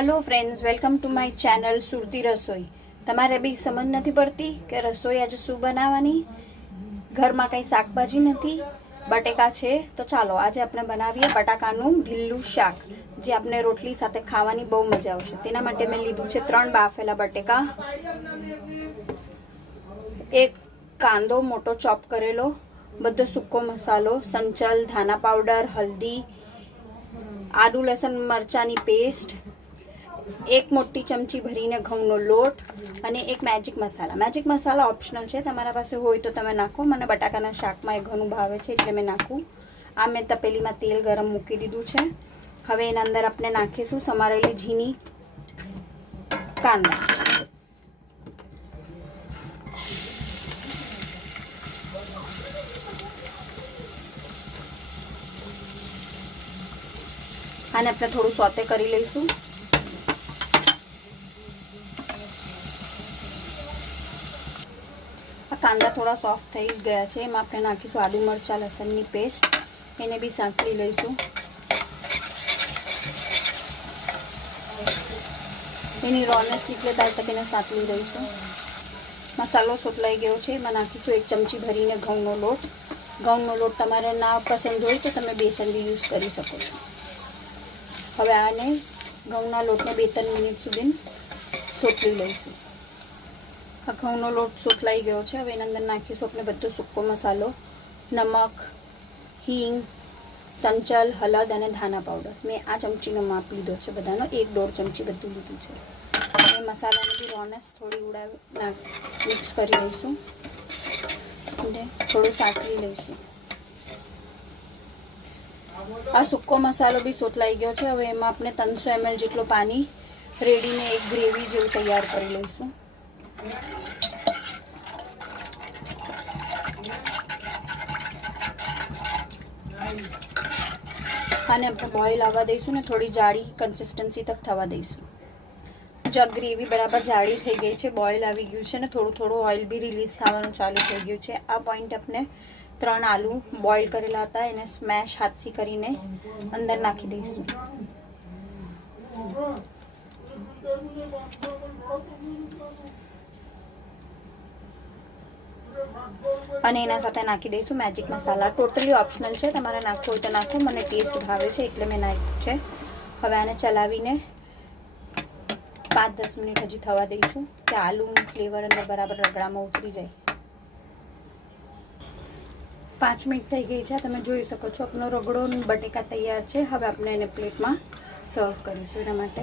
Hello friends, welcome to my channel Surti Rasoi. तमारे B समझ नहीं पड़ती कि रसोई आज शू बनावानी। घर में कई शाकभाजी नहीं, बटेका छे, तो चालो आज आपने बनावीए बटाकानुं ढीलू शाक, जे आपने रोटली साथे खावानी बहु मजा आवशे। तेना माटे मैं लीधुं छे 3 बाफेला बटेका, एक कांदो मोटो चॉप करेलो, बधो सूको मसालो, संचल, धाना पाउडर, हल्दी, आदू लसन मरचानी पेस्ट, एक मोटी चमची भरीने घऊंनो लोट अने एक मैजिक मसाला। मैजिक मसाला ऑप्शनल है, तमारा पासे होय तो तमे नाखो। मने बटाकाना शाकमां ए घणुं भावे छे એટલે मैं नाखું। आ मैं तपेलीमां तेल गरम मूकी दीधुं छे। हवे एना अंदर आपणे नाखीशुं समारेली झीनी कांदा। आने आपणे थोडुं सौते करी लईशुं। कांदा थोड़ा सॉफ्ट थई गया है, एमां आपणे नाखीशुं आदू मरचा लसणनी पेस्ट, एने बी सांतળી लईशुं। एनी रॉनेस निकले त्यार तक एने सांतળી लईशुं। मसालो सोतलाई गयो छे, एमां नाखीशुं 1 चमची भरीने घऊंनो लोट। घऊंनो लोट तमारे ना पसंद होय तो तमे बेसन बी यूज करी शको छो। हवे आने घऊंना लोटने 2-3 मिनिट सुधी सोतળી लईशुं। आ घऊंनो लोट सोतलाई गयो है। हवे एना अंदर नाखीशुं आपणे बधो सूको मसालो, नमक, हींग, संचल, हळद अने धाना पाउडर। मैं आ चमचीनो माप लीधो छे बधानो, 1-1.5 चमची बधुं लीधुं छे। ए मसालाने बी रॉनेस थोड़ी उड़ावी मिक्स करी लईशुं अने थोडुं सांतળી लईशुं। आ सूको मसालो बी सोतलाई गयो है। हवे एमां आपणे 300 ml जेटलो पानी रेडीने एक ग्रेवी जेवुं तैयार करी लईशुं। आने अपने बॉइल आवा दईशुं ने थोड़ी जाड़ी कंसिस्टन्सी तक थवा दईशुं। जो ग्रेवी बराबर जाड़ी थई गई है, बॉइल आवी गयुं छे ने थोड़ुं थोड़ुं ऑइल भी रिलीज थवानुं चालू थई गयुं छे। आ पॉइंट अपने 3 आलू बॉइल करेला हता एने स्मेश हाथथी करीने अंदर नाखी दईशुं। અને એના સાથે નાખી દઈશું મેજિક મસાલા। ટોટલી ઓપ્શનલ છે, તમારે નાખવો હોય તો નાખો, મને ટેસ્ટ ભાવે છે એટલે મેં નાખ્યું છે। હવે આને ચલાવીને 5-10 મિનિટ હજી થવા દઈશું કે આલુનું ફ્લેવર અંદર બરાબર રગડામાં ઉતરી જાય। 5 મિનિટ થઈ ગઈ છે, તમે જોઈ શકો છો આપણો રગડો બટેકા તૈયાર છે। હવે આપણે એને પ્લેટમાં સર્વ કરીશું। એના માટે